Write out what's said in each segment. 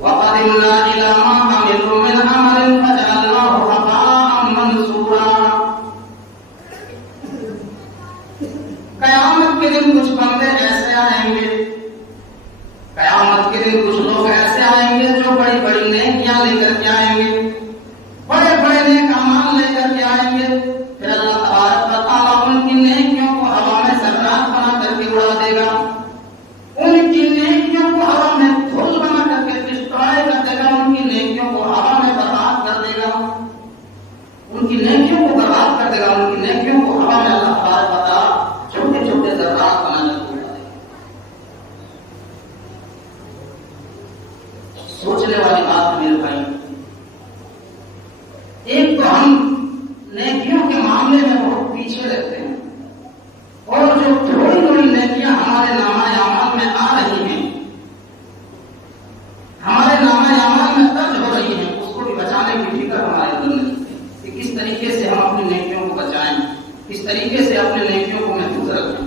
وَقَدِمْنَا إِلَىٰ مَا عَمِلُوا مِنْ عَمَلٍ فَجَعَلْنَاهُ هَبَاءً مَّنثُورًا۔ قیامت کے دن کچھ بندے ایسے آئیں گے، قیامت کے دن کچھ لوگ ایسے آئیں گے جو بڑی بڑی نیکیاں لے کر کے آئیں گے، بڑے بڑے نیک اعمال لے کر کے آئیں گے، پھر اللہ تبارک و تعالیٰ ان کی نیکیوں کو ہوا میں ذرات بنا کر کے اڑا دے گا، ان کی نیکیوں کو ہوا میں دھول بنا کر کے ڈسٹرائے کر دے گا، ان کی نیکیوں کو ہوا میں برباد کر دے گا، ان کی نیکیوں کو برباد کر دے گا، ان کی نیکیوں کو ہوا میں اللہ تبارک و تعالیٰ چھوٹے چھوٹے ذرات بنا کر کے اڑا دے گا۔ سوچنے والی بات ہے میرے بھائی، ایک تو ہم نیکیوں کے معاملے میں بہت پیچھے رہتے ہیں، اور جو تھوڑی تھوڑی نیکیاں ہمارے نامہ اعمال میں آ رہی ہیں، ہمارے نامہ اعمال میں درج ہو رہی ہیں، اس کو بھی بچانے کی فکر ہمارے اندر نہیں ہے کہ کس طریقے سے ہم اپنی نیکیوں کو بچائیں، کس طریقے سے اپنے نیکیوں کو محفوظ رکھیں۔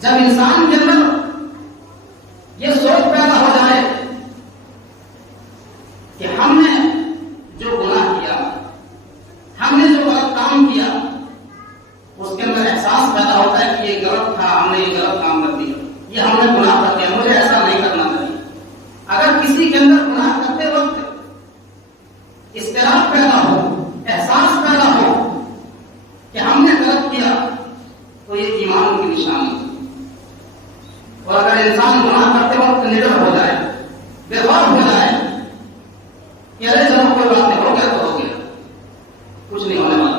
جب انسان کے اندر یہ سوچ پیدا ہو جائے کہ ہم نے جو گناہ کیا، ہم نے جو غلط کام کیا، اس کے اندر احساس پیدا ہوتا ہے کہ یہ غلط تھا، ہم نے یہ غلط کام کر دیا، یہ ہم نے گناہ کر دیا، مجھے ایسا نہیں کرنا چاہیے۔ اگر کسی کے اندر گناہ کرتے وقت اضطراب پیدا ہو، احساس پیدا ہو کہ ہم نے غلط کیا، تو یہ ایمان کی نشانی ہے۔ اور اگر انسان گناہ کرتے وقت نڈر ہو جائے، بے خوف ہو جائے کہ ارے چلو کوئی بات نہیں، ہو گیا تو ہو گیا، کچھ نہیں ہونے والا،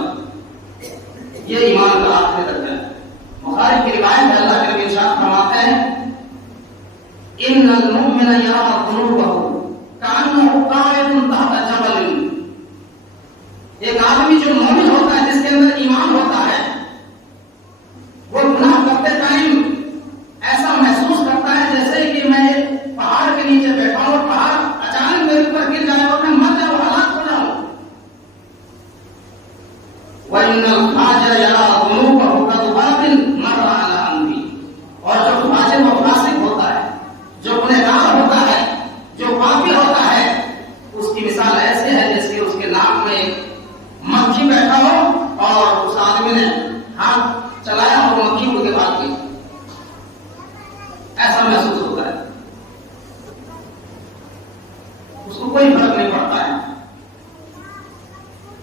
یہ ایمان کا آخری درجہ ہے۔ بخاری کی روایت ہے، اللہ کے نبی ارشاد فرماتے ہیں ان المؤمن یری ذنوبہ کأنہ قاعد تحت جبل۔ ایک آدمی جو مومن ہوتا ہے، جس کے اندر ایمان ہوتا ہے، وہ گناہ کرتے ٹائم ایسا محسوس کرتا ہے جیسے کہ میں پہاڑ کے نیچے بیٹھا ہوں اور پہاڑ اچانک میرے اوپر گر جائے اور میں مر جاؤں، ہلاک ہو جاؤں۔ وَإِنَّ الْفَاجِرَ يَرَىٰ ذُنُوبَهُ كَذُبَابٍ مَرَّ عَلَىٰ أَنْفِهِ۔ اور جو فاجر و فاسق ہوتا ہے، جو گنہگار ہوتا ہے، جو پاپی ہوتا ہے، اس کی مثال ایسے ہے جیسے اس کے ناک میں ایک مکھی بیٹھا ہو اور اس آدمی نے ہاتھ چلایا اور مکھی اڑ کے بھاگ گئی، ایسا محسوس ہوتا ہے، اس کو کوئی فرق نہیں پڑتا ہے۔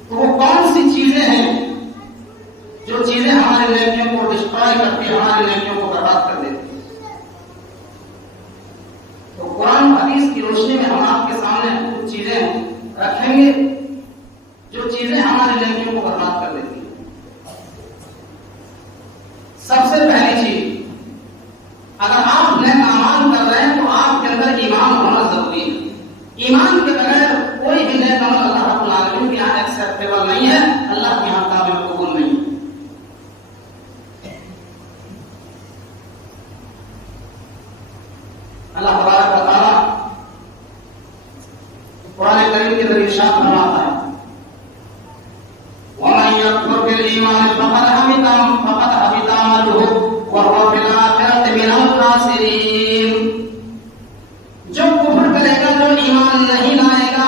تو وہ کون سی چیزیں ہیں جو چیزیں ہماری نیکیوں کو ڈسٹرائے کرتی ہیں، ہماری نیکیوں کو برباد کر دیتی ہیں؟ تو قرآن حدیث کی روشنی میں ہم آپ کے سامنے کچھ چیزیں رکھیں گے جو چیزیں ہماری نیکیوں کو برباد کر دیتی ہیں۔ سب سے پہلی چیز، اگر آپ نیک اعمال کر رہے ہیں تو آپ کے اندر ایمان ہونا ضروری ہے۔ ایمان کے بغیر کوئی بھی نیک عمل اللہ رب العالمین کے یہاں ایکسیپٹیبل نہیں ہے، اللہ کے یہاں قابل قبول نہیں ہے۔ اللہ تبارک و تعالیٰ قرآن کریم کے ذریعے ارشاد فرماتا ہے وَمَن يَكْفُرْ بِالْإِيمَانِ فَقَدْ حَبِطَ عَمَلُهُ وَهُوَ فِي الْآخِرَةِ مِنَ الْخَاسِرِينَ۔ جو کفر کرے گا، جو ایمان نہیں لائے گا،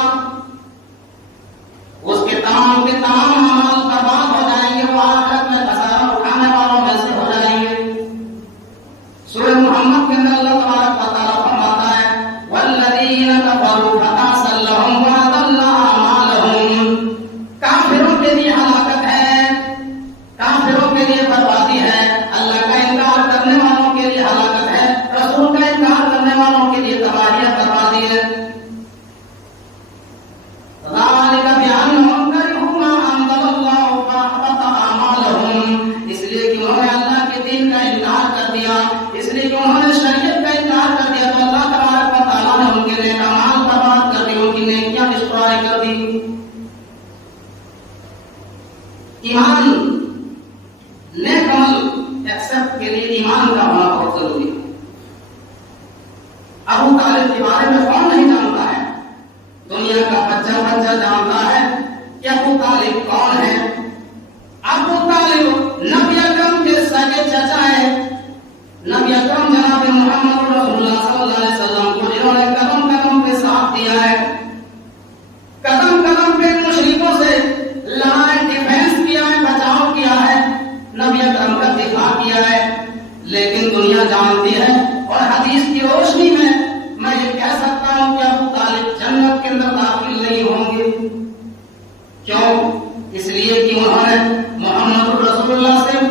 اس کے تمام اعمال برباد ہو جائیں گے، وہ آخرت میں خسارہ اٹھانے والوں میں سے ہو جائیں گے۔ سورہ محمد کے اندر اللہ تبارک و تعالیٰ فرماتا ہے وَالَّذِينَ كَفَرُوا فَأَضَلَّ لَهُمْ وَأَضَلَّ أَعْمَالَهُمْ۔ کافروں کے لیے ہلاکت ہے، کافروں کے لیے بربادی ہے، اللہ کا انکار کرنے والوں کے لیے ہلاکت ہے، رسول کا انکار کرنے والوں کے لیے تباہی بربادی ہے۔ ذَلِكَ بِأَنَّهُمْ كَرِهُوا مَا أَنزَلَ اللَّهُ فَأَحْبَطَ أَعْمَالَهُمْ۔ اس لیے کہ انہوں نے اللہ کے دین کا انکار کر دیا، اس لیے کہ انہوں نے شریعت کا انکار کر دیا، تو اللہ تبارک و تعالیٰ نے ان کے نیک اعمال برباد کر دی، ان کی نیکیاں ڈسٹرائے کر دی۔ ایمان، نیک عمل ایکسپٹ کے لیے ایمان کا ہونا بہت ضروری ہے۔ ابو طالب کے بارے میں کون نہیں جانتا ہے؟ دنیا کا بچہ جانتا ہے کہ ابو طالب کون ہے۔ ابو طالب نبی اکرم کے سگے چچا ہے، नबी अकरम जनाब मोहम्मद रसूलुल्लाह सल्लल्लाहु अलैहि वसल्लम को जिन्होंने कदम कदम पे साथ दिया है, कदम कदम पे मुशरिकों से लड़ाई डिफेंस किया है, बचाव किया है, नबी अकरम का दिफा किया है, लेकिन दुनिया जानती है और हदीस की रोशनी में मैं ये कह सकता हूं कि अबू तालिब जन्नत के अंदर दाखिल नहीं होंगे। क्यों? इसलिए कि उन्होंने मोहम्मद रसूलुल्लाह से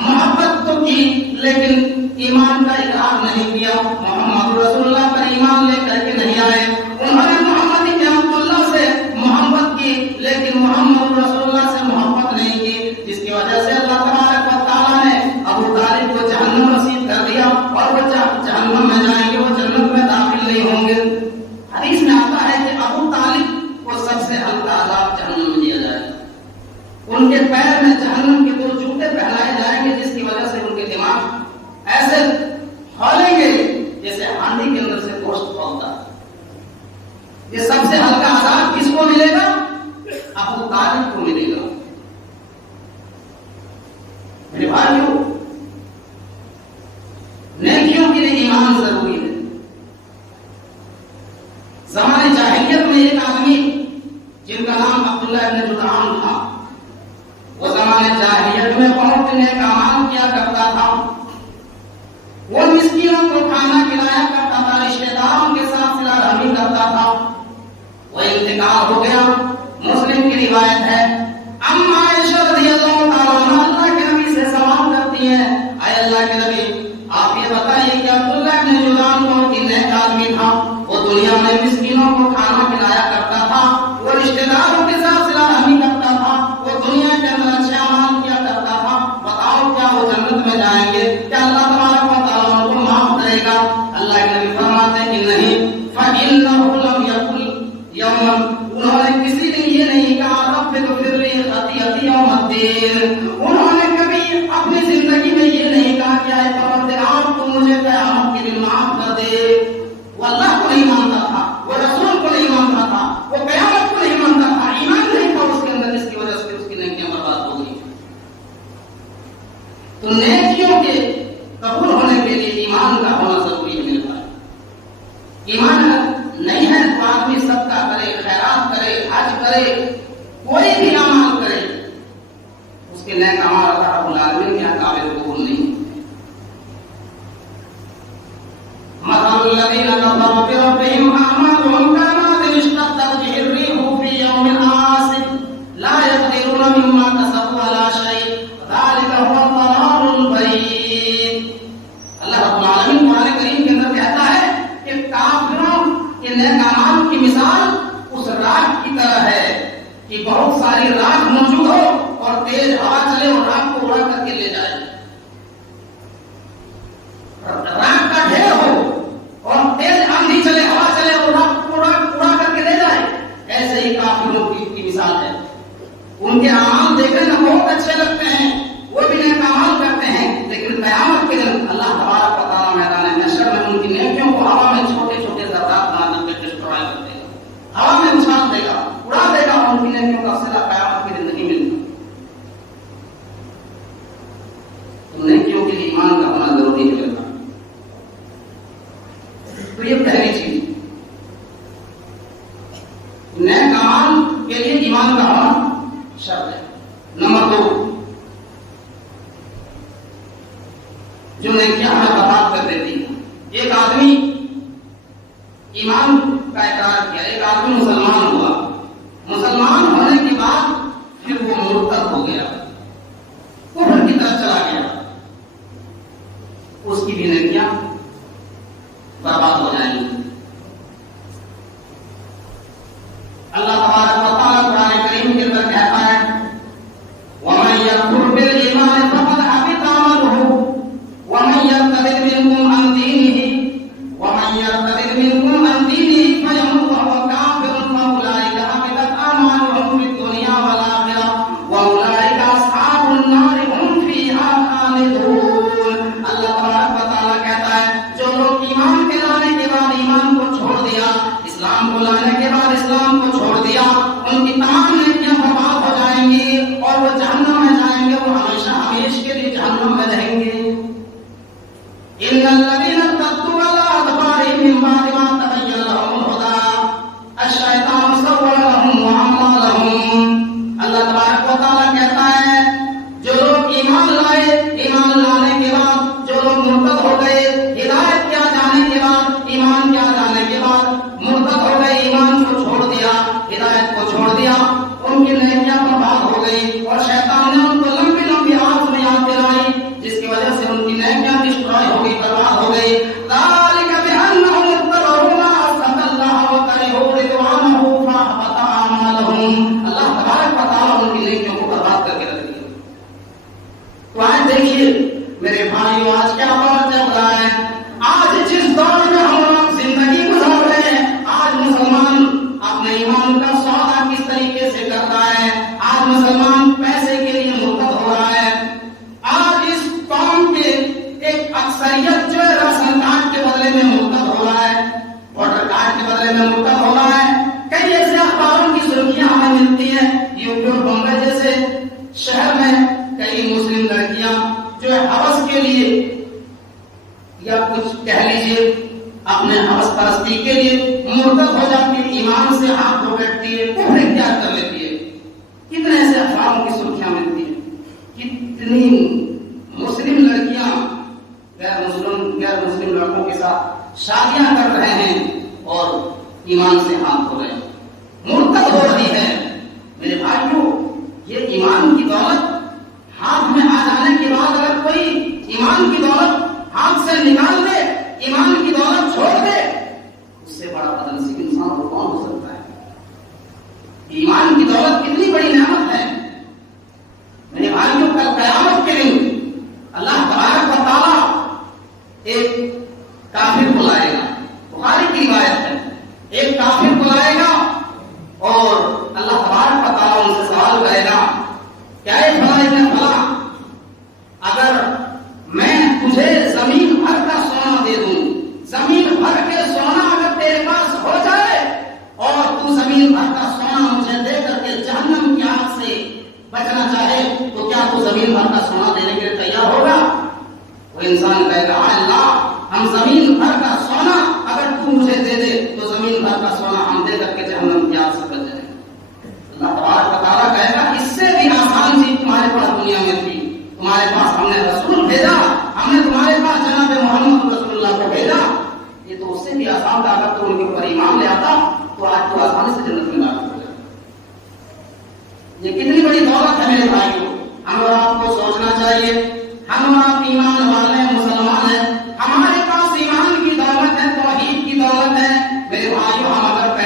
मोहब्बत तो की लेकिन ईमान का इकरार नहीं किया, मोहम्मद रसूलुल्लाह पर ईमान लेकर के नहीं आए। उन्होंने मोहम्मद इब्न अब्दुल्लाह से मोहब्बत की लेकिन मोहम्मद रसूलुल्लाह से मोहब्बत नहीं की, जिसकी वजह से अल्लाह तबारक व तआला ने अबू तालिब को जहन्नम नसीब कर दिया और वो जहन्नम में जाएंगे, वो जन्नत में दाखिल नहीं होंगे। हदीस में आता है कि अबू तालिब को सबसे हल्का अज़ाब जहन्नम में दिया जाएगा, उनके पैर में जहन्नम के 2 जूते पहनाए जाएंगे, जिसकी वजह से उनके दिमाग ऐसे खोलेंगे जैसे हांडी के अंदर से गोश्त खोलता है। ये सबसे हल्का अज़ाब किसको मिलेगा? अबू तालिब को मिलेगा। मेरे भाइयों, नेकियों के लिए ईमान जरूरी है। ज़माने जाहिलियत में एक आदमी जिनका नाम अब्दुल्लाह इब्न जुदआन था, वो ज़माने जाहिलियत में बहुत नेक अमाल किया करता था। वो मिस्कीनों को खाना खिलाया करता था, रिश्तेदारों के साथ सिला रहमी करता था। वो इंतकाल हो गया। मुस्लिम की रिवायत है, अम्मा आयशा रज़ियल्लाहु ताला अन्हा अल्लाह के नबी से सवाल करती है, आय अल्लाह के नबी, आप ये बताइए कि अब्दुल्लाह इब्न जुदआन बहुत ही नेक आदमी था, वो दुनिया में मिस्कीनों को खाना खिलाया करता था, वो रिश्तेदारों के साथ सिला रहमी करता था, वो दुनिया के अंदर अच्छे अमाल किया करता था, बताओ क्या वो जन्नत में जाएंगे? क्या अल्लाह तबारक व तआला उनको माफ करेगा? अल्लाह के नबी फरमाते हैं कि नहीं, फइन्नहु लम यकुल यौमन, उन्होंने किसी दिन ये नहीं कहा रब्बि ग़फिर ली खतीअती यौमद्दीन, उन्होंने कभी अपनी जिंदगी में ये नहीं कहा कि आए परवरदिगार तू मुझे क़यामत के दिन माफ कर दे। वो अल्लाह को नहीं मानता था, वो रसूल को नहीं मानता था, वो क़यामत को नहीं मानता था, ईमान नहीं था उसके अंदर, जिसकी वजह से उसकी नेकियां बर्बाद हो गई। तो नेकियों के कबूल होने के लिए ईमान का होना जरूरी है। मेरे भाई, ईमान नहीं है तो आदमी सबका करे, खैरात करे, हज करे, कोई भी अमाल करे, उसके नेक अमाल अल्लाह रब्बुल आलमीन के यहाँ काबिल कबूल नहीं। मसलुल लज़ीना कफ़रू बिरब्बिहिम अअमालुहुम कमाथिल इश्तद्दत बिहि अर्रीहु फी यौमिन आसिफ ला यक़दिरूना मिम्मा कसबू अला शै'इन ज़ालिका हुवा ज़लालुल बईद। अल्लाह रब्बुल आलमीन कुरान करीम के अंदर कहता है कि काफिरों के नेक अमाल की मिसाल उस राख की तरह है कि बहुत सारी राख मौजूद हो और तेज हवा चले और राख को उड़ा करके ले जाए। राख का ढेर हो और तेज आंधी चले, हवा चले और राख को उड़ा करके ले जाए, ऐसे ही काफिरों की मिसाल है। उनके अमाल देखने में बहुत अच्छे लगते हैं, वो भी नेक अमाल करते हैं, लेकिन क़यामत के दिन अल्लाह तबारक व तआला मैदान महशर में उनकी नेकियों को हवा में छोटे छोटे ज़र्रात बना करके डिस्ट्रॉय कर देगा, हवा में उछाल देगा, उड़ा देगा, और उनकी नेकियों का सिला क़यामत के दिन नहीं मिलता। तो नेकियों के लिए ईमान का होना जरूरी है। तो ये पहली चीज, नेक अमाल के लिए ईमान का होना शर्त है। नंबर 2, जो नेकियां हमें बर्बाद कर देती है। एक आदमी ईमान का इकरार किया, एक आदमी मुसलमान हुआ, मुसलमान होने के बाद फिर वो मुर्तद हो गया, कुफ्र की तरफ चला गया, उसकी भी नेकियां बर्बाद हो जाएंगी। अल्लाह तबारक व तआला कुरान करीम के अंदर कहता है, वमन यकफुर बिल ईमान फक़द हबिता अमलुहु वमन यर्तद मिनकुम अन दीनिही फयमुत वहुव काफिरुन फउलाइका مرتد ہو گئے ہدایت کیا جانے کے بعد، ایمان کیا جانے کے بعد مرتد ہو گئے، ایمان کو چھوڑ دیا، ہدایت کو چھوڑ دیا، ان کی نیکیاں برباد ہو گئی اور شیطان نے ان کو لمبی لمبی آگ میں یاد دلائی، جس کی وجہ سے ان کی نیکیاں ڈسٹروائے ہو گئی، برباد ہو گئی۔ ذالک بأنہم اتبعوا ما أسخط اللہ وکرہوا رضوانہ فأحبط أعمالہم۔ اللہ تبارک و تعالیٰ ان کی نیکیوں کو برباد کر کے رکھ دیا۔ تو آج دیکھیے میرے بھائیوں، آج کیا دور چل رہا ہے، آج جس دور میں ہم لوگ زندگی گزار رہے ہیں، آج مسلمان اپنے ایمان کا سودا کس طریقے سے کرتا ہے، آج مسلمان پیسے کے لیے مرتد ہو رہا ہے، آج اس قوم کے ایک اکثریت جو ہے راشن کارڈ کے بدلے میں مرتد ہو رہا ہے، ووٹر کارڈ کے بدلے میں مرتد ہو رہا ہے۔ کئی ایسے اخباروں کی سرخیاں ہمیں ملتی ہیں، یوپی اور بمبئی جیسے شہر میں کئی مسلم لڑکیاں جو ہے ہوس کے لیے یا کچھ کہہ لیجیے اپنے ہوس پرستی کے لیے مرتد ہو جاتی ہے، ایمان سے ہاتھ دھو بیٹھتی ہے، کفر اختیار کر لیتی ہے۔ کتنے ایسے اخباروں کی سرخیاں ملتی ہیں، کتنی مسلم لڑکیاں غیر مسلم لڑکوں کے ساتھ شادیاں کر رہے ہیں اور ایمان سے ہاتھ دھو رہے ہیں، مرتد ہو رہی ہے۔ میرے بھائیوں، یہ ایمان کی دولت ہاتھ میں آ جانے کے بعد اگر کوئی ایمان کی دولت ہاتھ سے نکال دے، ایمان کی دولت چھوڑ دے، اس سے بڑا بدنصیب انسان اور کون ہو سکتا ہے؟ ایمان کی دولت کتنی بڑی نعمت ہے میرے بھائیوں۔ کل قیامت کے دن اللہ تبارک و تعالیٰ ایک کافر کو لائے گا، بخاری کی روایت ہے، ایک کافر کو لائے گا اور اللہ تبارک و تعالیٰ ان سے سوال کرے گا، کیا فلاں اگر میں تجھے زمین بھر کا سونا دے دوں، زمین بھر کے سونا اگر تیرے پاس ہو جائے اور تو زمین بھر کا سونا مجھے دے کر کے جہنم کی آگ سے بچنا چاہے تو کیا تو زمین بھر کا سونا دینے کے لیے تیار ہوگا؟ وہ انسان کہے گا ہاں اللہ، ہم زمین بھر کا سونا اگر تو مجھے دے دے تو زمین بھر کا سونا ہم دے کر کے جہنم کی آگ سے بچ جائیں۔ اللہ تبارک و تعالیٰ کہے گا اس سے بھی آسان چیز تمہارے پاس دنیا میں تھی، تمہارے پاس ہم نے رسول بھیجا، ہم نے تمہارے پاس جناب محمد رسول اللہ کو بھیجا، یہ تو اس سے بھی آسان تھا، اگر تو ان کے اوپر ایمان لے آتا تو آج تو آسانی سے جنت میں داخل ہو جاتا۔ یہ کتنی بڑی دولت ہے میرے بھائیوں، ہم اور آپ کو سوچنا چاہیے، ہم اور آپ ایمان والے مسلمان ہیں، ہمارے پاس ایمان کی دولت ہے، توحید کی دولت ہے۔ میرے بھائیوں، ہم اگر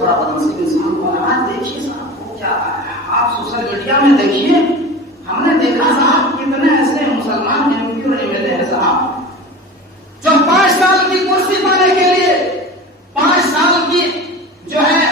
बड़ा बदनसीब इंसान को आज देखिए साहब वो क्या है, आप सोशल मीडिया में देखिए, हमने देखा साहब कितने ऐसे मुसलमान एमपी और एमएलए हैं साहब जो 5 साल की कुर्सी पाने के लिए, 5 साल की जो है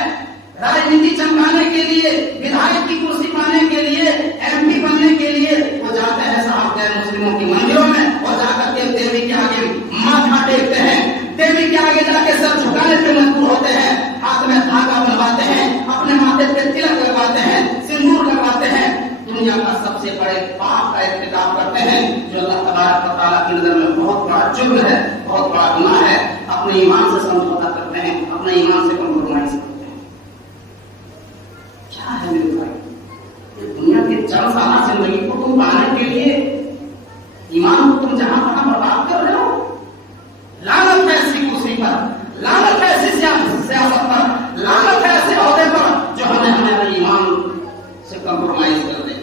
राजनीति चमकाने के लिए, विधायक की कुर्सी पाने के लिए, एमपी बनने के लिए वो जाते हैं साहब गैर मुस्लिमों की मंदिरों में और जाकर के देवी के आगे माथा टेकते हैं, देवी के आगे जाके सर झुकाने पे मजबूर होते हैं, हाथ में धागा बनवाते हैं, अपने माथे पे तिलक लगवाते हैं, सिंदूर लगवाते हैं, दुनिया का सबसे बड़े पाप का इर्तिकाब करते हैं जो अल्लाह तबारक व तआला की नजर में बहुत बड़ा जुर्म है, बहुत बड़ा गुनाह है। अपने ईमान से समझौता करते हैं, अपने ईमान से कॉम्प्रोमाइज करते हैं। क्या है मेरे भाई, ये दुनिया के चंद साल जिंदगी को तुम पाने के लिए ईमान को तुम जहां तहां बर्बाद कर रहे हो। लानत है ऐसी कुर्सी पर, लानत है ऐसी सियासत पर, लानत है ऐसे ओहदे पर जो हमें हमारे ईमान से कॉम्प्रोमाइज कर दे।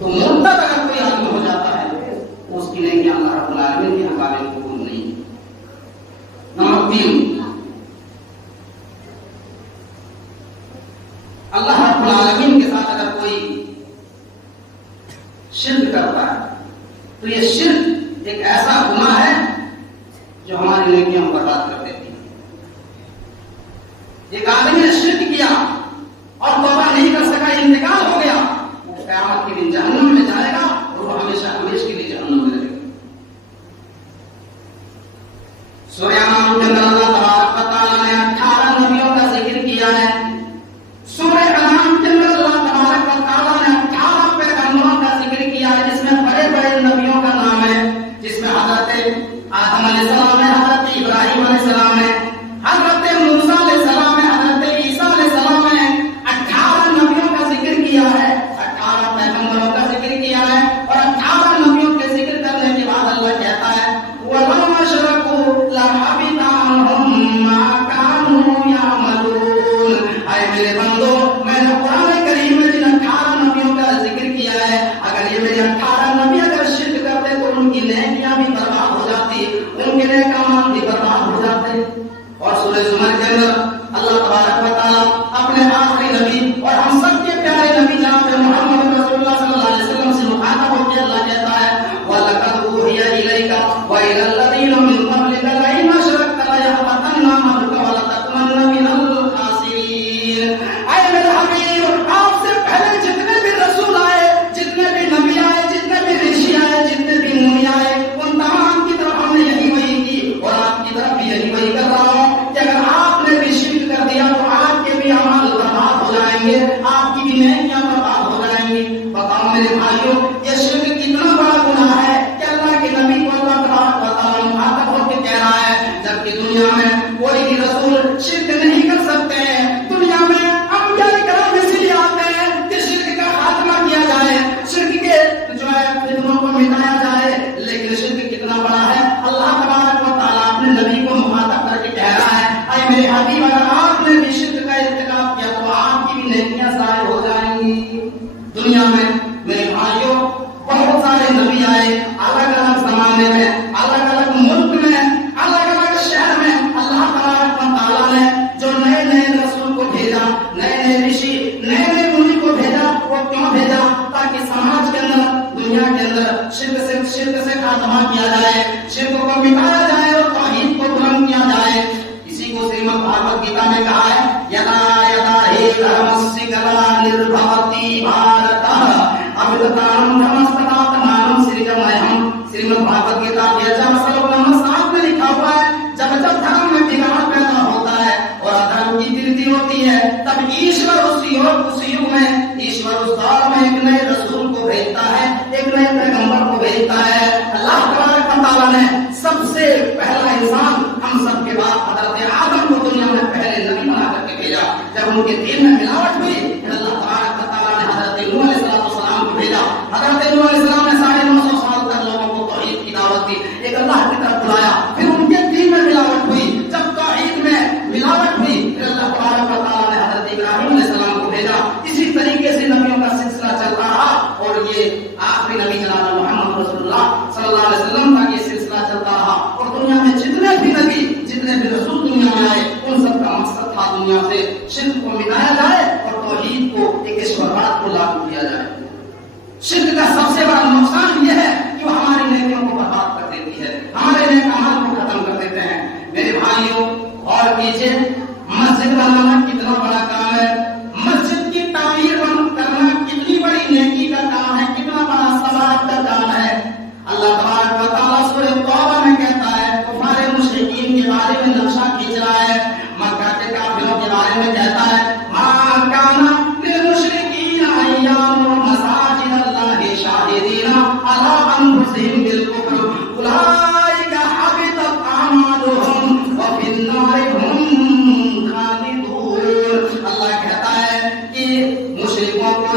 तो मुर्तद अगर कोई आदमी हो जाता है तो उसकी नेकी अल्लाह रब्बुल आलमीन के हवाले में कबूल नहीं। नंबर 3, अल्लाह रब्बुल आलमीन के साथ अगर कोई शिर्क करता है तो ये शिर्क एक ऐसा गुनाह है जो हमारी नेकियां बर्बाद कर देती है। एक आदमी ने शिर्क किया और तौबा नहीं कर सका, इंतकाल हो गया, वो क़यामत के दिन जहन्नम में जाएगा और वो हमेशा हमेशा के लिए जहन्नम में रहेगा। सूरह अनाम के अंदर अल्लाह तबारक व तआला ने 18 नबियों का जिक्र किया है। सूरह अनाम के अंदर अल्लाह तबारक व तआला ने 18 पैगंबरों का जिक्र किया है, जिसमें बड़े बड़े नबियों का नाम है, जिसमें हजरत आदम अलैहिस्सलाम है, हजरत इब्राहिम अलैहिस्सलाम है, हजरत मूसा अलैहिस्सलाम है, हजरत ईसा अलैहिस्सलाम है। 18 नबियों का जिक्र किया है, 18 पैगंबरों का जिक्र किया है और 18 नबियों के जिक्र करने के बाद अल्लाह कहता है वलौ अशरकू लहबिता अन्हुम मा कानू यअमलून। ऐ मेरे बंदो, मैंने कुरान करीम में जिन 18 नबियों का जिक्र किया है, अगर ये मेरे 18 नबी अगर शिर्क करते तो उनकी नेकियां भी बर्बाद हो जाती, उनके नेक अमाल भी बर्बाद हो जाते। और सूरह ज़ुमर के अंदर अल्लाह तबारक व तआला अपने आखिरी नबी और हम सबके प्यारे नबी जनाब मोहम्मद रसूलुल्लाह सल्लल्लाहु अलैहि वसल्लम से मुखातब होकर अल्लाह कहता है वलक़द ऊहिया इलैका व इलल लज़ीना मिन क़ब्लिका लइन अशरकता लयहबतन्ना अमलुका व लतकुनन्ना मिनल खासिरीन। ऐ मेरे हबीब, आपसे पहले जितने भी रसूल आए, जितने भी नबी आए, जितने भी ऋषि आए, जितने भी मुनि आए, उन तमाम की तरफ हमने यही वही की और आपकी तरफ भी यही वही कर रहा हूँ कि अगर आपने भी शिर्क कर दिया तो आपके भी अमल बर्बाद हो जाएंगे, आपकी भी नेकियां बर्बाद हो जाएंगी। बताओ मेरे भाइयों, ये शिर्क कितना बड़ा गुनाह है कि अल्लाह के नबी को अल्लाह तबारक व तआला मुखातब होकर कह रहा है, जबकि दुनिया में कोई भी रसूल शिर्क नहीं कर सकते हैं। दुनिया में अंबिया किराम इसलिए आते हैं कि शिर्क का खात्मा किया जाए, शिर्क के जो है फितनों को मिटाया जाए, लेकिन शिर्क कितना बड़ा है अल्लाह तबारक व तआला अपने नबी को मुखातब करके कह रहा है ऐ मेरे हबीब, अगर आपने भी शिर्क का इर्तिकाब किया तो आपकी भी नेकियां ज़ाया हो जाएंगी। दुनिया में मेरे भाइयों बहुत सारे नबी आए, अलग अलग जमाने में, अलग अलग मुल्क में, अलग अलग शहर में। अल्लाह तबारक व तआला ने जो नए नए रसूल को भेजा, नए नए ऋषि, नए नए मुनि को भेजा, वो क्यों भेजा? ताकि समाज के अंदर, दुनिया के अंदर शिर्क से खात्मा किया जाए, शिर्क को मिटाया जाए और तौहीद को बुलंद किया जाए। इसी को श्रीमद् भागवत गीता में कहा है यदा यदा हे धर्मस्य ग्लानिर्भवति भारतः अभ्युत्थानं धर्मस्तथात्मानं सृजाम्यहम्। श्रीमद् भागवत गीता के 7 में लिखा हुआ है जब जब धर्म में बिगाड़ पैदा होता है और अधर्म की वृद्धि होती है, तब ईश्वर उस युग में, ईश्वर उस दौर में एक नए रसूल को भेजता है, एक नए पैगंबर को भेजता है। अल्लाह तबारक व तआला ने सबसे पहला इंसान हम सबके बाप हजरत आदम को दुनिया में पहले नबी बना करके भेजा। जब उनके दिल में मिलावट हुई, अल्लाह तबारक व तआला ने हजरत नूह अलैहिस्सलाम को भेजा। हजरत नूह अलैहिस्सलाम ने 950 साल तक लोगों को तौहीद की दावत दी, एक अल्लाह की तरफ बुलाया। फिर उनके दिल में मिलावट हुई, जब तौहीद में मिलावट हुई, फिर अल्लाह तबारक व तआला ने हजरत इब्राहिम अलैहिस्सलाम को भेजा। इसी तरीके से नबियों का सिलसिला चलता रहा और ये आखिरी नबी जनाब मोहम्मद रसूलुल्लाह सल्लल्लाहु अलैहि वसल्लम का ये सिलसिला चलता रहा। और दुनिया में जितने भी कीजिए, मस्जिद बनाना कितना बड़ा काम है, मस्जिद की तामीर करना कितनी बड़ी नेकी का काम है, कितना बड़ा सवाब का काम है। अल्लाह तबारक व तआला सूरह तौबा में कहता है, कुफार मुशरिकीन के बारे में नक्शा खींच रहा है, मक्का के काफिरों के बारे में कहता है, मा काना लिल मुशरिकीन अय्यामु मसाजिद अल्लाहि शाहिदीना अला अनफुसिहिम बिल कुफ्र उलाइका हबितत अमालुहुम व फिन नारि हुम खालिदून। अल्लाह कहता है कि मुशरिकों को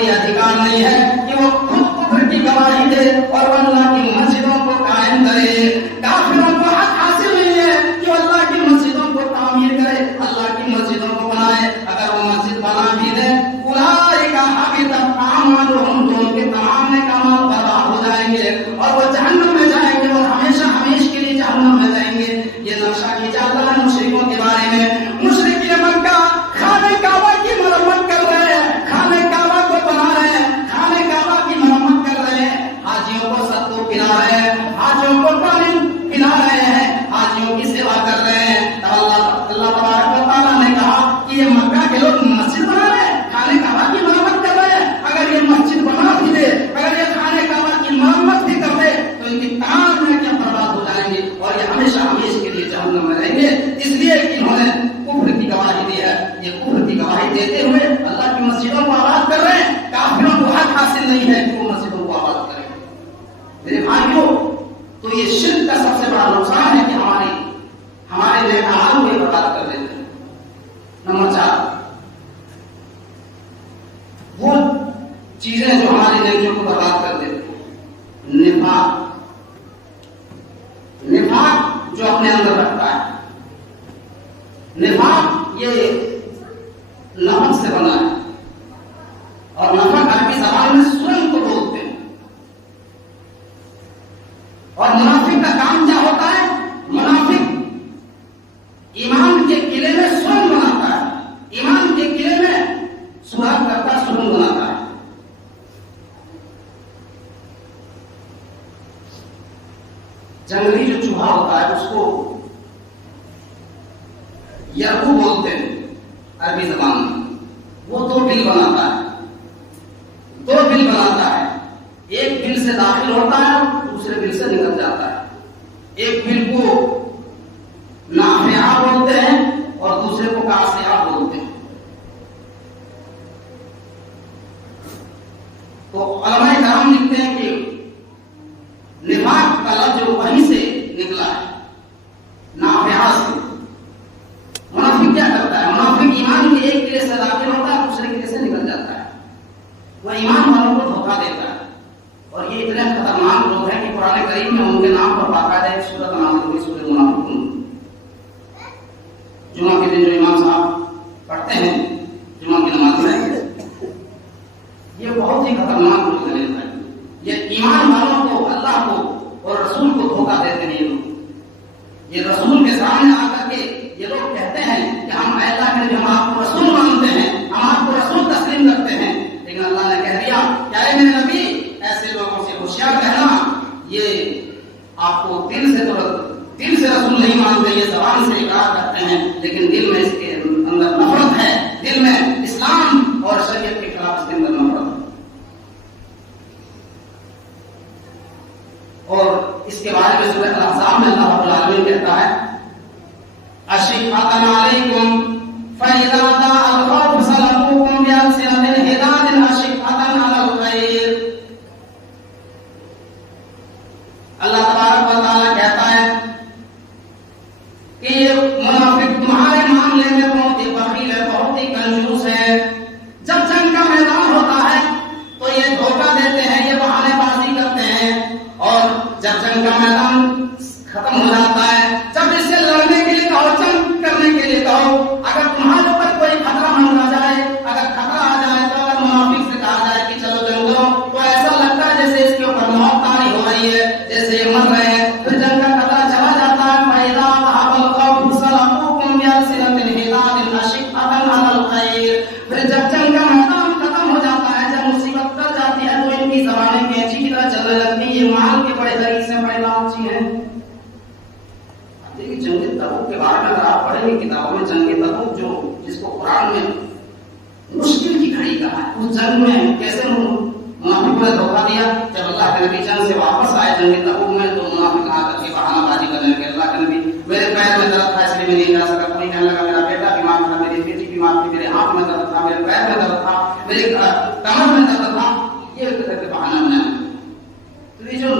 ये अधिकार नहीं है कि वो खुद कुफ्र की गवाही दे और वो अल्लाह की मस्जिदों को कायम करे। काफिरों को हक हासिल नहीं है कि वो अल्लाह की मस्जिदों को तामीर करे, अल्लाह की मस्जिदों को बनाए। अगर वो मस्जिद बना भी दे, उलाइका हबितत अमालुहुम, तो उनके तमाम काम बर्बाद हो जाएंगे और वो जहन्नम में जाएंगे और हमेशा हमेशा के लिए जहन्नम में जाएंगे। ये नक्शा खींचा अल्लाह ने मुशरिकों के बारे में। मुशरिकीन मक्का खाने काबा की मरम्मत कर रहे हैं, खाने काबा को बना रहे हैं, खाने काबा की मरम्मत कर रहे हैं, हाजियों को सत्तू पिला रहे हैं, हाजियों को पानी पिला रहे हैं, हाजियों की सेवा कर रहे हैं। अल्लाह तबारक व तआला ने कहा कि ये मक्का के लोग मस्जिद बना रहे हैं, खाने काबा की मरम्मत कर रहे हैं। अगर ये मस्जिद बना भी दे, अगर ये खाने काबा की मरम्मत भी कर दे, तो इनकी तमाम नेकियां बर्बाद हो जाएंगी और ये हमेशा हमेशा के लिए जहन्नम में रहेंगे। इसलिए कि इन्होंने कुफ्र की गवाही दी है। ये कुफ्र की गवाही देते हुए अल्लाह की मस्जिदों को आबाद कर रहे हैं। काफिरों को हक हासिल नहीं है कि वो मस्जिदों को आबाद करें। मेरे भाइयों, तो ये शिर्क का सबसे बड़ा नुकसान है कि हमारे नेक अमाल को बर्बाद कर देते हैं। नंबर 4, वो चीजें जो हमारे नेकियों को बर्बाद कर देते हैं, निफाक। निफाक जो अपने अंदर रखता है, निफाक ये नफक से बना है और नफक अरबी ज़बान में सुरंग को बोलते हैं। और मुनाफिक का काम क्या होता है? मुनाफिक ईमान के किले में सुरंग बनाता है, ईमान के किले में सुराख करता, सुरंग बनाता है। जंगली जो चूहा होता है उसको यरबू बोलते हैं अरबी ज़बान में। वो 2 बिल बनाता है, 2 बिल बनाता है। एक बिल से दाखिल होता है और दूसरे बिल से निकल जाता है। एक बिल को नाफिया बोलते हैं और दूसरे को कासिया बोलते हैं। तो उलमाए कराम लिखते हैं कि निफाक का लफ्ज वहीं से निकला है, नाफिया से। मुनाफिक क्या करता है? मुनाफिक ईमान के एक किले से दाखिल होता है, दूसरे किले से निकल जाता है। वह ईमान वालों को धोखा देता है। और ये इतने खतरनाक लोग हैं कि कुरान करीम में उनके नाम पर बाकायदा एक सूरत नाजिल हुई, सूरह मुनाफिकून। जुमा के दिन जो इमाम साहब पढ़ते हैं जुमा की नमाज में, ये बहुत ही खतरनाक लोग हैं। ये ईमान वालों को, अल्लाह को और रसूल को धोखा देते हैं। ये रसूल के सामने आकर के ये लोग कहते हैं कि हम अल्लाह के, हम आपको रसूल मानते हैं, हम आपको रसूल तस्लीम करते हैं। लेकिन अल्लाह ने कह दिया, क्या है मेरे नबी, ऐसे लोगों से होशियार रहना, ये आपको दिल से रसूल नहीं मानते, ये ज़बान से इकरार करते हैं लेकिन दिल में इसके अंदर नफरत है, दिल में इस्लाम और शरीयत के खिलाफ इसके अंदर नफरत है। और इसके बारे में सूरह अल-अहज़ाब में अल्लाह रब्बुल आलमीन कहता है, अशिफ़्क़तन अलैकुम फ़इज़ा ज़ाअल ख़ौफ़ु सलक़ूकुम बिअल्सिनतिन हिदादिन अशिफ़्क़तन अलल ख़ैर। अल्लाह तबारक व तआला कहता है कि ये मुनाफिक तुम्हारे मामले में बहुत ही बख़ील है, बहुत ही कंजूस है। जब जंग का मैदान होता है तो ये धोखा देते हैं, ये बहानेबाजी करते हैं। और जब जंग का मैदान खत्म हो जाता है, जब इससे लड़ने के लिए कहो, जंग करने के लिए कहो, अगर तुम्हारे ऊपर कोई खतरा मंडरा जाए, अगर खतरा आ जाए, तो अगर मुनाफिक से कहा जाए कि चलो जंग करो, तो ऐसा लगता है जैसे इसके ऊपर मौत तारी हो रही है, जैसे ये मर रहे हैं। फिर जंग का खतरा चला जाता है, फ़इज़ा ज़हबल ख़ौफ़ु सलक़ूकुम बिअल्सिनतिन हिदादिन अशिफ़्क़तन अलल ख़ैर। फिर जब जंग का मैदान खत्म हो जाता है, जब मुसीबत टल जाती है, तो इनकी ज़बानें कैंची की तरह चलने लगती है। ये माल के बड़े हरीस हैं, बड़े लालची हैं। जंग में कैसे मुनाफिकों ने धोखा दिया? जब अल्लाह के नबी जंग से वापस आए जंग तबूक में, तो मुनाफिक आकर के बहानाबाजी करने लगे, अल्लाह के नबी मेरे पैर में दर्द था इसलिए मैं नहीं जा सका। कोई कहने लगा मेरा बेटा बीमार था, मेरी बेटी बीमार थी, मेरे हाथ में दर्द था, मेरे पैर में दर्द था, मेरे कमर में दर्द था, ये करके बहाना बनाया। तो ये जो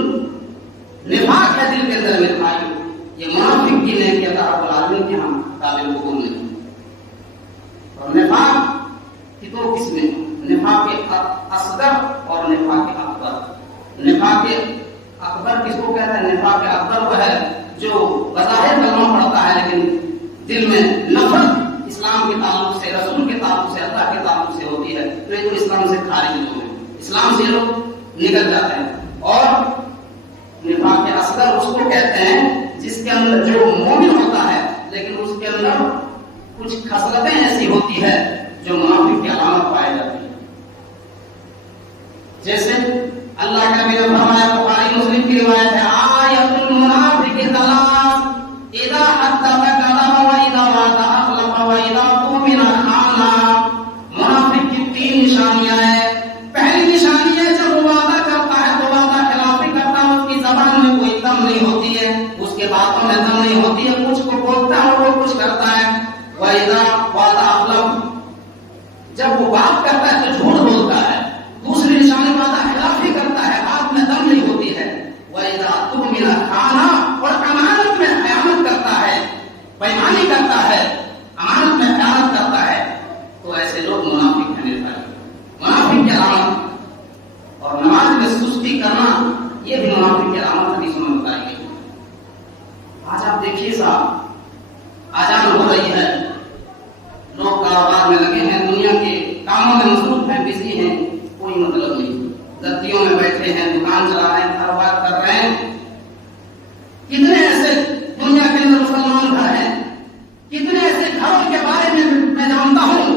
निफाक है दिल के अंदर मेरे भाई, ये मुनाफिक की नहीं कि अल्लाह रब्बुल आलमीन के हम काबिल कबूल नहीं। और निफाक की दो किस्में, निफाक असगर और निफाक अकबर। निफाक अकबर किसको कहते हैं? निफाक अकबर वो है जो बज़ाहिर कलमा पढ़ता है लेकिन दिल में नफरत इस्लाम के ताल्लुक से, रसूल के ताल्लुक से, अल्लाह के ताल्लुक से होती है, तो ये तो इस्लाम से खारिज लोग हैं, इस्लाम से लोग निकल जाते हैं। और निफाक असगर उसको कहते हैं जिसके अंदर, जो मोमिन होता है लेकिन उसके अंदर कुछ खसलतें ऐसी होती है जो मुनाफिक की अलामत पाई जाती है। जैसे अल्लाह के नबी ने फरमाया, बुखारी मुस्लिम की रिवायत है, आयतुल मुनाफिक सलास इदा हद्दसा कज़ब व इदा वअदा अखलफ व इदा तुमिना खाना। मुनाफिक की 3 निशानियां हैं। पहली निशानी है जब वो वादा करता है तो वादा खिलाफी करता है, उसकी ज़बान में कोई दम नहीं होती है, उसके बातों में दम नहीं होती है, कुछ को बोलता है और वो कुछ करता है। व इदा वअदा अखलफ, जब वो बात करता है तो झूठ बोलता है। दूसरी निशानी वादा खिलाफी करता है, बात में दम नहीं होती है। वइदा तुमिना खाना, और अमानत में खयानत करता है, बेईमानी करता है, अमानत में खयानत करता है। तो ऐसे लोग मुनाफिक हैं। मुनाफिक की अलामत और नमाज में सुस्ती करना, ये भी मुनाफिक की अलामत हदीस में बताई गई। आज आप देखिए साहब, आजान हो रही है, लोग कारोबार में लगे हैं, दुनिया के कामों में मसरूफ हैं, बिजी हैं, कोई मतलब नहीं, गद्दियों में बैठे हैं, दुकान चला रहे हैं, कारोबार कर रहे हैं। कितने ऐसे दुनिया के अंदर मुसलमान घर हैं, कितने ऐसे घरों के बारे में मैं जानता हूं,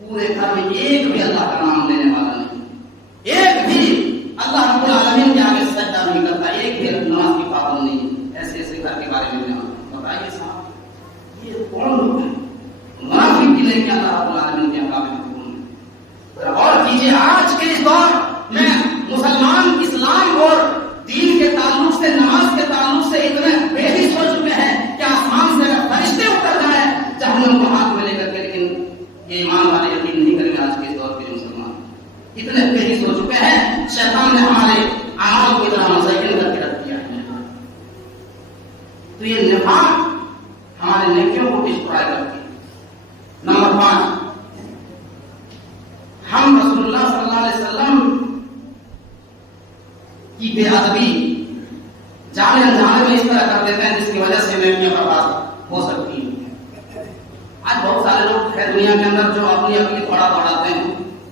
पूरे घर में एक भी अल्लाह का नाम लेने वाला नहीं, एक भी अल्लाह रब्बुल आलमीन के आगे सजदा नहीं करता, एक भी नमाज की पाबंद नहीं। ऐसे ऐसे घर के बारे में बताइए साहब, ये कौन लोग हैं? मुनाफिक की नहीं, अल्लाह रब्बुल आलमीन के काबिल कबूल। और कीजिए, आज के इस दौर में मुसलमान इस्लाम और दीन के ताल्लुक से, नमाज के ताल्लुक से इतने बेहिस हो चुके हैं कि आसमान से फरिश्ते उतर जाए जहन्नम को हाथ में लेकर के, लेकिन ये ईमान वाले यकीन नहीं करेंगे। आज के इस दौर के मुसलमान इतने बेहिस हो चुके हैं, शैतान ने हमारे अमाल को इतना मुज़य्यन करके रख दिया है। तो ये निफाक हमारे नेकियों को डिस्ट्रॉय करती है। नंबर 5, हम रसूलुल्लाह सल्लल्लाहु अलैहि वसल्लम की बेअदबी जाने अनजाने में इस तरह कर देते हैं जिसकी वजह से नेकियां बर्बाद हो सकती हैं। आज बहुत सारे लोग हैं दुनिया के अंदर जो अपनी अपनी थोड़ा दौड़ाते हैं,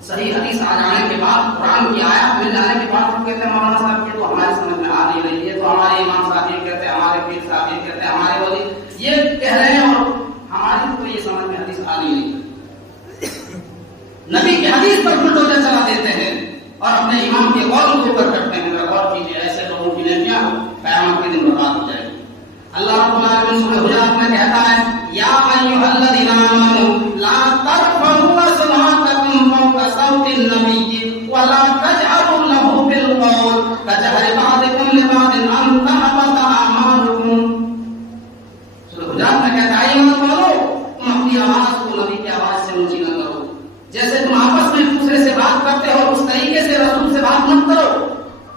सही हदीस आ जाने के बाद, कुरान की आयत मिल जाने के बाद कहते हैं मौलाना साहब ये तो हमारे समझ में आ नहीं रही है, तो हमारे इमाम साहब ये कहते हैं, हमारे पीर साहब ये कहते हैं, हमारे वली ये कह रहे हैं, और हमारी तो ये समझ में हदीस आ नहीं रही। नबी की हदीस पर बुलडोजर चला देते हैं और अपने इमाम के कौल को ऊपर करते हैं। और कीजिए, ऐसे लोगों की नेकियां क़यामत के दिन बर्बाद हो जाएगी। अल्लाह रब्बुल आलमीन सूरह हुजरात में कहता है, या अय्युहल्लज़ीना आमनू ला तरफऊ असवातकुम फौका सौतिन नबिय्यि व ला तजअलू लहू बिल कौल कजहरि बअदिकुम लिबअदिन अन तहबता अमालुकुम। सूरह हुजरात में कहता है, ईमान वालों, तुम अपनी आवाज को नबी की आवाज से ऊंची न करो। जैसे तुम आपस में एक दूसरे से बात करते हो, उस तरीके से रसूल से बात मत करो,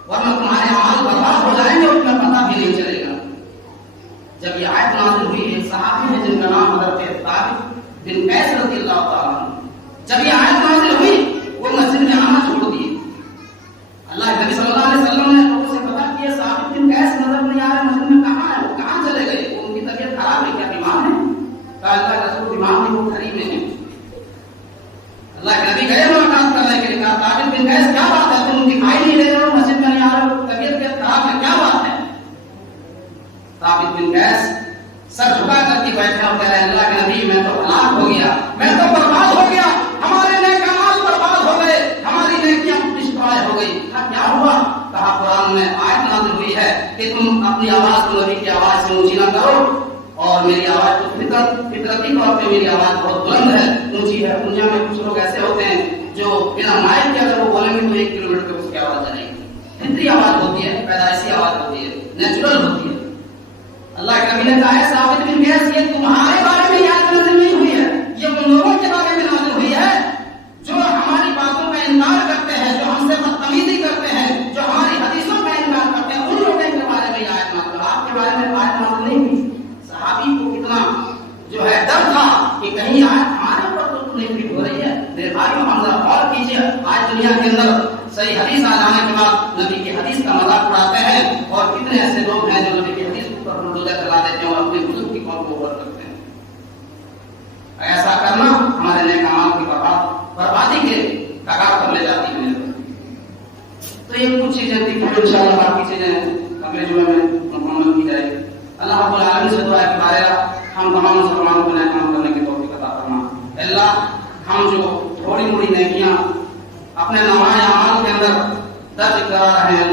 वरना तुम्हारे अमाल बर्बाद हो जाएंगे और तुम्हें पता भी नहीं चलेगा। जब ये आयत नाज़िल हुई, एक सहाबी है जिनका नाम हज़रत साबित बिन कैस रज़ियल्लाहु ताला अन्हु, जब ये आयत नाज़िल हुई, वो मस्जिद में आना छोड़ दिए। अल्लाह के नबी सल्लल्लाहु अलैहि वसल्लम ने लोगों से पता किया, साबित बिन कैस नजर नहीं आ रहे, मस्जिद में कहां है, वो कहां चले गए, उनकी तबीयत खराब है, क्या बीमार है? कहा अल्लाह के रसूल बीमार नहीं, वो खरीद में है। अल्लाह के नबी गए मुलाकात करने के लिए, कहा साबित बिन कैस क्या बात है, तुम दिखाई नहीं दे रहे हो, मस्जिद में नहीं आ रहे हो, तबीयत खराब है, क्या बात है? साबित बिन कैस सर झुका करके बैठा और कह रहे, अल्लाह के नबी मैं तो हलाक हो गया, मैं तो बर्बाद हो गया, हमारे नेक अमाल बर्बाद हो गए, हमारी नेकियां डिस्ट्रॉय हो गई। क्या हुआ? कहा कुरान में आयत नाज़िल हुई है कि तुम अपनी आवाज को नबी की आवाज से ऊंची ना करो, और मेरी आवाज तो फितरती तौर पे मेरी आवाज बहुत बुलंद है, ऊंची है। दुनिया में कुछ लोग ऐसे होते हैं جو بنا مائک کے اگر وہ بولیں گے تو 1 کلومیٹر تک اس کی آواز جائے گی. فطری آواز ہوتی ہے, پیدائشی آواز ہوتی ہے, نیچرل ہوتی ہے. اللہ کے نبی نے کہا ہے ثابت بن قیس یہ تمہارے بارے میں یاد نازل نہیں ہوئی ہے, یہ ان لوگوں کے بارے میں نازل ہوئی ہے جو ہماری باتوں کا انکار کرتے ہیں, جو ہم سے بدتمیزی کرتے ہیں, جو ہماری حدیثوں کا انکار کرتے ہیں, ان لوگوں کے بارے میں آیت نازل. آپ کے بارے میں آیت نازل نہیں ہوئی. صحابی کو کتنا جو ہے ڈر تھا کہ کہیں آیت ہمارے اوپر تو نہیں فٹ ہو رہی ہے. میرے بھائیوں ہم ذرا غور کیجیے, آج دنیا کے اندر صحیح حدیث آ جانے کے بعد نبی کی حدیث کا مذاق اڑاتے ہیں, اور کتنے ایسے لوگ ہیں جو نبی کی حدیث پر بلڈوزر چلا دیتے ہیں اور اپنے بزرگ کی قوم کو اوپر کرتے ہیں. ایسا کرنا ہمارے نیک اعمال کی بربادی کے کگار پر لے جاتی ہے. تو یہ کچھ چیزیں تھیں, پھر انشاءاللہ باقی چیزیں اگلے جمعے میں مکمل کی جائے گی. اللہ رب العالمین سے دعا ہے کہ بارے ہم تمام مسلمانوں کو نیک کام کرنے کی توفیق عطا فرما. اللہ ہم جو تھوڑی موڑی نیکیاں اپنے نمایاں اعمال کے اندر درج کرا رہے ہیں,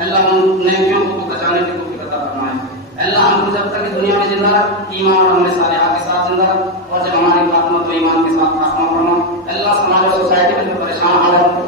اللہ ان نیکیوں کو بچانے کی توفیق عطا فرمائے. اللہ ہم کو جب تک دنیا میں زندہ رکھ, ایمان اور ہمارے صالحات کے ساتھ زندہ رکھ, اور جب ہماری خاتمہ تو ایمان کے ساتھ خاتمہ فرما. اللہ سماج اور سوسائٹی میں جو پریشان حالت